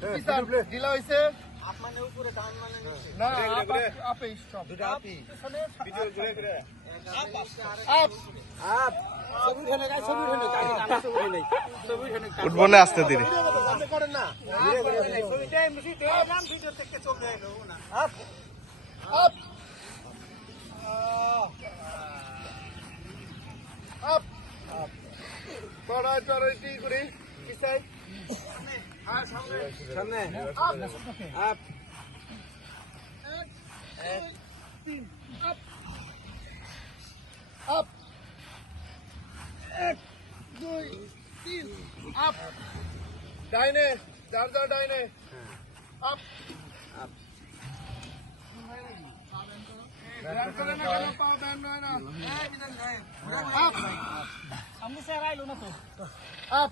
পিছন ঢিলা হইছে আপ মানে উপরে ডান মানে নিচে না আপে স্টপ দুটো আপি ভিডিও ঘুরে ঘুরে আপ আপ ছবি ধরে গায় ছবি ধরে কাকে কানা ছবি নেই ছবি ধরে উঠবো না আস্তে ধীরে আপনি করেন না ছবিটা এমনি তো নাম ভিডিও থেকে চলে এলো না আপ আপ আপ বড় চড়াই কি করি কি চাই সামনে আপ আপ আপ 1 2 3 আপ ডাইনে যার ডাইনে আপ আপ ব্যায়াম করে না কেন পা ব্যায়াম নয় না আপ সামনে স্যার আইলো না তো আপ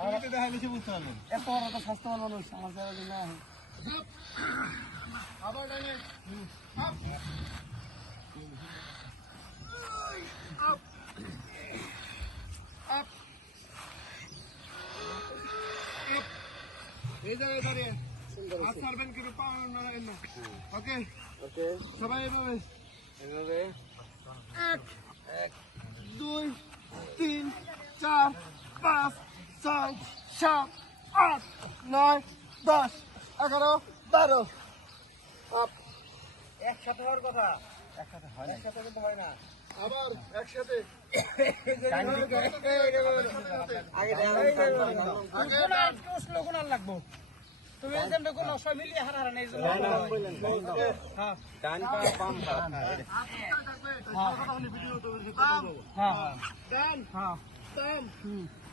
আমাকে দেখাইলে সে বুঝতে পারবেন এত বড় তো স্বাস্থ্যবান মানুষ আমার স্যার না আপ আবার ডাইনে আপ আপ আপ আপ এই জায়গায় দাঁড়িয়ে হাত ছাড়বেন কিন্তু পা নড়াবেন না ওকে ওকে সবাই এভাবে এভাবে 1 2 3 4 5 6 7 8 9 10 11 12 আপ একসাথে হওয়ার কথা একসাথে হয় না একসাথে কিন্তু হয় না আবার একসাথে আগে স্লোগান লাগবো তুমি এজেন্ট কোন সব মিলিয়ে হারা হারা নেই হ্যাঁ ডান পা বাম পা হ্যাঁ হ্যাঁ ডান হ্যাঁ বাম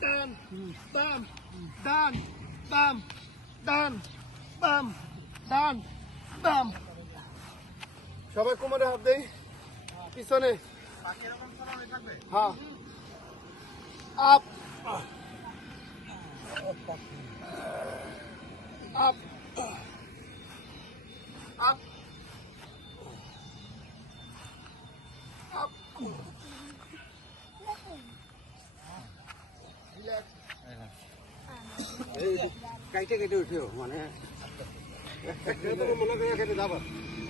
ডান বাম ডান বাম ডান বাম ডান বাম সবাই কোমরে হাত দেই পিছনে হ্যাঁ আপ আপ আপ আপ কাইটে কেটে উঠিও মানে মনে করে কেটে যাবার